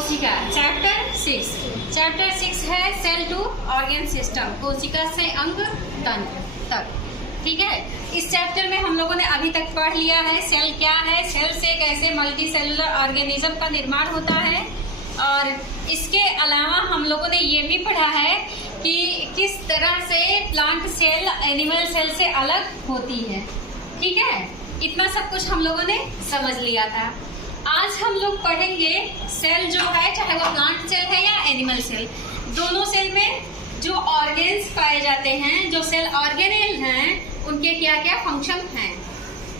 कोशिका चैप्टर 6 है cell to organ system, कोशिका से अंग तंत्र तक। ठीक है, इस चैप्टर में हम लोगों ने अभी तक पढ़ लिया है सेल क्या है, सेल से कैसे मल्टी सेलुलर ऑर्गेनिज्म का निर्माण होता है, और इसके अलावा हम लोगों ने ये भी पढ़ा है कि किस तरह से प्लांट सेल एनिमल सेल से अलग होती है। ठीक है, इतना सब कुछ हम लोगों ने समझ लिया था। आज हम लोग पढ़ेंगे सेल जो है, चाहे वो प्लांट सेल है या एनिमल सेल, दोनों सेल में जो ऑर्गेन्स पाए जाते हैं, जो सेल ऑर्गेनेल हैं, उनके क्या क्या फंक्शन हैं।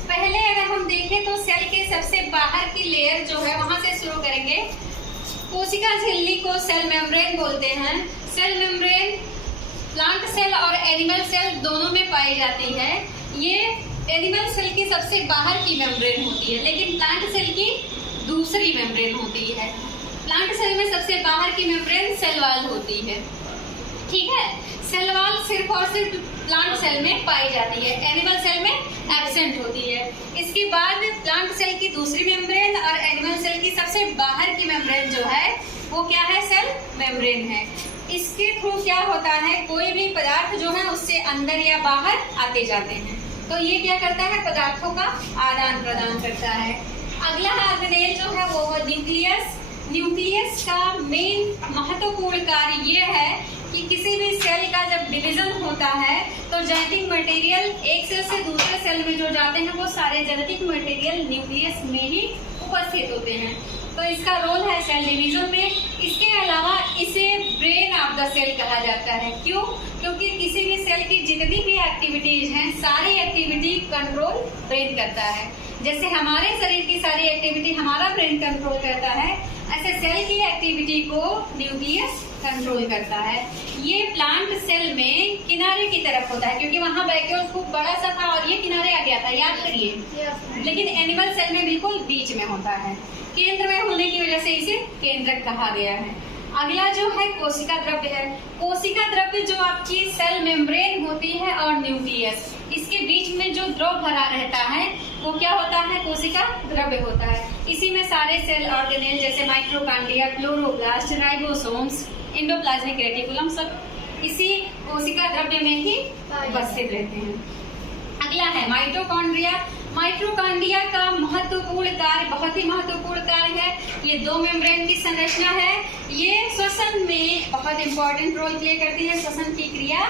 पहले अगर हम देखें तो सेल के सबसे बाहर की लेयर जो है वहां से शुरू करेंगे। कोशिका झिल्ली को सेल मेम्ब्रेन बोलते हैं। सेल मेम्ब्रेन प्लांट सेल और एनिमल सेल दोनों में पाई जाती है। ये एनिमल सेल की सबसे बाहर की मेम्ब्रेन होती है, लेकिन प्लांट सेल की दूसरी मेम्ब्रेन होती है। प्लांट सेल में सबसे बाहर की मेम्ब्रेन सेल वॉल होती है। ठीक है, सेल वॉल सिर्फ और सिर्फ प्लांट सेल में पाई जाती है, एनिमल सेल में एब्सेंट होती है। इसके बाद प्लांट सेल की दूसरी मेम्ब्रेन और एनिमल सेल की सबसे बाहर की मेम्ब्रेन जो है वो क्या है, सेल मेम्ब्रेन है। इसके थ्रू क्या होता है, कोई भी पदार्थ जो है उससे अंदर या बाहर आते जाते हैं, तो ये क्या करता है, पदार्थों का आदान प्रदान करता है। अगला ऑर्गेनेल जो है वो न्यूक्लियस। न्यूक्लियस का मेन महत्वपूर्ण कार्य ये है कि किसी भी सेल का जब डिवीजन होता है तो जेनेटिक मटेरियल एक सेल से दूसरे सेल में जो जाते हैं वो सारे जेनेटिक मटेरियल न्यूक्लियस में ही उपस्थित होते हैं, तो इसका रोल है सेल डिवीजन में। इसके अलावा इसे ब्रेन ऑफ द सेल कहा जाता है। क्यों? क्योंकि किसी भी सेल की जितनी भी एक्टिविटीज हैं, सारी एक्टिविटी कंट्रोल ब्रेन करता है। जैसे हमारे शरीर की सारी एक्टिविटी हमारा ब्रेन कंट्रोल करता है, ऐसे सेल की एक्टिविटी को न्यूक्लियस कंट्रोल करता है। ये प्लांट सेल में किनारे की तरफ होता है, क्योंकि वहाँ वैक्यूल खूब बड़ा सा था और ये किनारे आ गया था, याद करिए। लेकिन एनिमल सेल में बिल्कुल बीच में होता है, केंद्र में होने की वजह से इसे केंद्रक कहा गया है। अगला जो है कोशिका द्रव्य है। कोशिका द्रव्य जो आपकी सेल मेम्ब्रेन होती है और न्यूक्लियस, इसके बीच में जो द्रव भरा रहता है वो क्या होता है, कोशिका द्रव्य होता है। इसी में सारे सेल ऑर्गेनेल जैसे mitochondria, chloroplast, ribosomes, endoplasmic reticulum सब इसी कोशिका द्रव्य में ही उपस्थित रहते हैं। अगला है माइटोकॉन्ड्रिया। माइटोकॉन्ड्रिया का महत्वपूर्ण कार्य, बहुत ही महत्वपूर्ण कार्य है। ये दो मेम्ब्रेन की संरचना है। ये श्वसन में बहुत इंपॉर्टेंट रोल प्ले करती है। श्वसन की क्रिया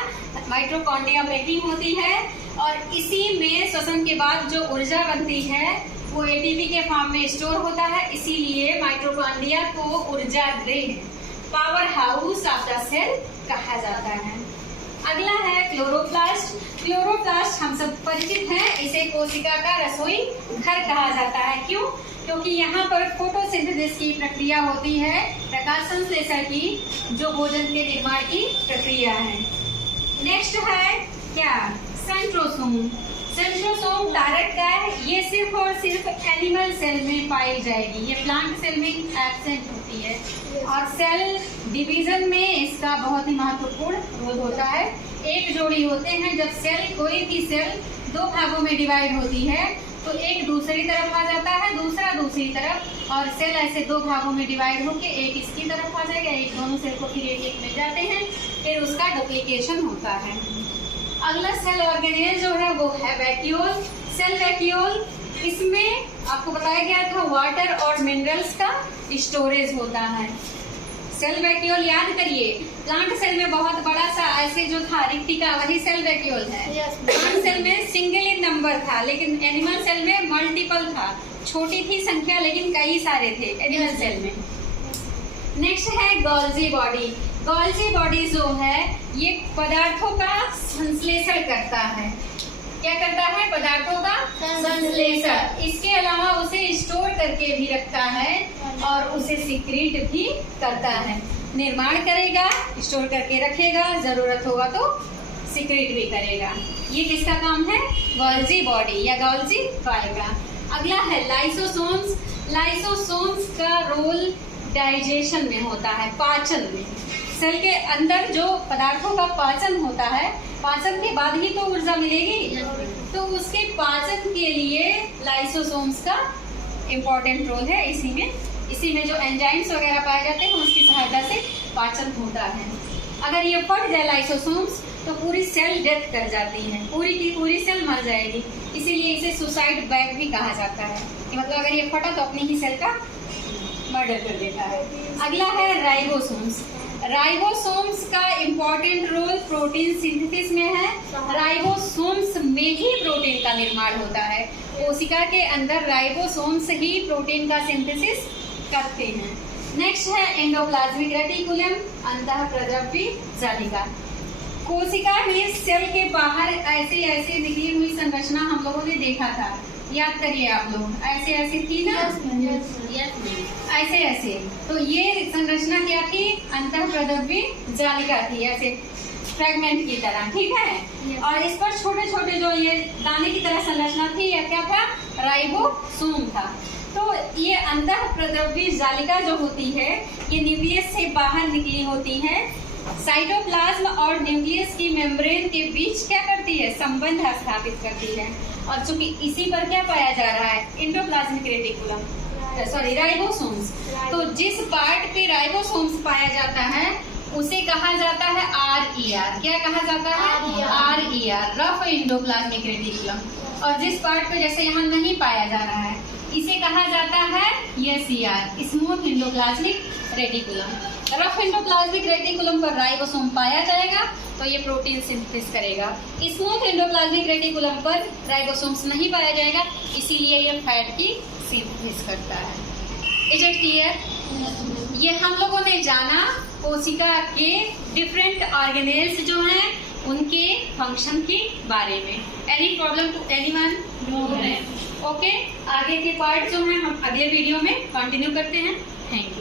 माइटोकॉन्ड्रिया में ही होती है, और इसी में श्वसन के बाद जो ऊर्जा बनती है वो एटीपी के फॉर्म में स्टोर होता है। इसीलिए माइटोकॉन्ड्रिया को ऊर्जा गृह, power house of the cell कहा जाता है। अगला है क्लोरोप्लास्ट। क्लोरोप्लास्ट हम सब परिचित हैं, इसे कोशिका का रसोई घर कहा जाता है। क्यों? क्योंकि यहाँ पर फोटोसिंथेसिस की प्रक्रिया होती है, प्रकाश संश्लेषण की, जो भोजन के निर्माण की प्रक्रिया है। नेक्स्ट है क्या, सेंट्रोसोम। सेंट्रोसोम डायरेक्ट का है, ये सिर्फ और सिर्फ एनिमल सेल में पाई जाएगी, ये प्लांट सेल में एब्सेंट होती है। और सेल डिवीजन में इसका बहुत ही महत्वपूर्ण रोल होता है। एक जोड़ी होते हैं, जब सेल, कोई भी सेल दो भागों में डिवाइड होती है तो एक दूसरी तरफ आ जाता है, दूसरा दूसरी तरफ, और सेल ऐसे दो भागों में डिवाइड होके एक इसकी तरफ आ जाएगा, एक दोनों सेल को फिर एक एक में जाते हैं, फिर उसका डुप्लीकेशन होता है। अगला सेल ऑर्गेनेल जो है वो है वैक्यूल। सेल वैक्यूल, इसमें आपको बताया गया था वाटर और मिनरल्स का स्टोरेज होता है। सेल वैक्यूल याद करिए, प्लांट सेल में बहुत बड़ा सा ऐसे जो था रिक्तिका, वही सेल वैक्यूल है। प्लांट सेल में सिंगल इन नंबर था, लेकिन एनिमल सेल में मल्टीपल था, छोटी थी संख्या लेकिन कई सारे थे एनिमल सेल में। नेक्स्ट है गोल्जी बॉडी। गोल्जी बॉडी जो है ये पदार्थों का संश्लेषण करता है। क्या करता है, पदार्थों का संश्लेषण। इसके अलावा उसे स्टोर करके भी रखता है और उसे सिक्रीट भी करता है। निर्माण करेगा, स्टोर करके रखेगा, जरूरत होगा तो सिक्रीट भी करेगा। ये किसका काम है, गोल्जी बॉडी या गोल्जी बॉडी का। अगला है लाइसोसोम्स। लाइसोसोम्स का रोल डाइजेशन में होता है, पाचन में। सेल के अंदर जो पदार्थों का पाचन होता है, पाचन के बाद ही तो ऊर्जा मिलेगी, तो उसके पाचन के लिए लाइसोसोम्स का इम्पोर्टेंट रोल है, इसी में इसी में जो एंजाइम्स वगैरह पाए जाते हैं उसकी सहायता से पाचन होता है। अगर ये फट जाए लाइसोसोम्स तो पूरी सेल डेथ कर जाती है, पूरी की पूरी सेल मर जाएगी। इसीलिए इसे सुसाइड बैग भी कहा जाता है कि मतलब अगर ये फटा तो अपनी ही सेल का मर्डर कर देता है। अगला है राइबोसोम्स। राइबोसोम्स का इम्पोर्टेंट रोल प्रोटीन सिंथेसिस में है। राइबोसोम्स में ही प्रोटीन का निर्माण होता है। कोशिका के अंदर राइबोसोम्स ही प्रोटीन का सिंथेसिस करते हैं। नेक्स्ट है एंडोप्लाज्मिक रेटिकुलम, अंतःप्रद्रव्य जालिका। कोशिका में सेल के बाहर ऐसे ऐसे निकली हुई संरचना हम लोगों ने देखा था, याद करिए आप लोग, ऐसे ऐसे थी ना, ऐसे ऐसे। तो ये संरचना क्या थी? अंतःप्रद्रव्य जालिका थी, ऐसे फ्रेगमेंट की तरह, ठीक है। और इस पर छोटे छोटे जो ये दाने की तरह संरचना थी, यह क्या था? राइबोसोम था। तो ये अंतःप्रद्रव्य जालिका जो होती है ये न्यूक्लियस से बाहर निकली होती है। साइटोप्लाज्म और न्यूक्लियस की मेम्ब्रेन के बीच क्या करती है? संबंध स्थापित करती है। और चूंकि इसी पर क्या पाया जा रहा है? Endoplasmic reticulum, sorry ribosomes. तो जिस पार्ट पे राइबोसोम्स पाया जाता है उसे कहा जाता है RER। क्या कहा जाता है? RER, rough endoplasmic reticulum. और जिस पार्ट पे जैसे यहाँ नहीं पाया जा रहा है इसे कहा जाता है SER, smooth endoplasmic reticulum. Rough endoplasmic reticulum पर राइबोसोम पाया जाएगा तो ये प्रोटीन सिंथेसिस करेगा। स्मूथ एंडोप्लाज्मिक रेटिकुलम पर राइबोसोम्स नहीं पाया जाएगा, इसीलिए ये फैट की सिंथेसिस करता है। Is it clear? ये हम लोगों ने जाना कोशिका के डिफरेंट ऑर्गेनेल्स जो हैं उनके फंक्शन के बारे में। Any problem to anyone? No. Okay, आगे के पार्ट जो है हम अगले वीडियो में कंटिन्यू करते हैं। Thank you.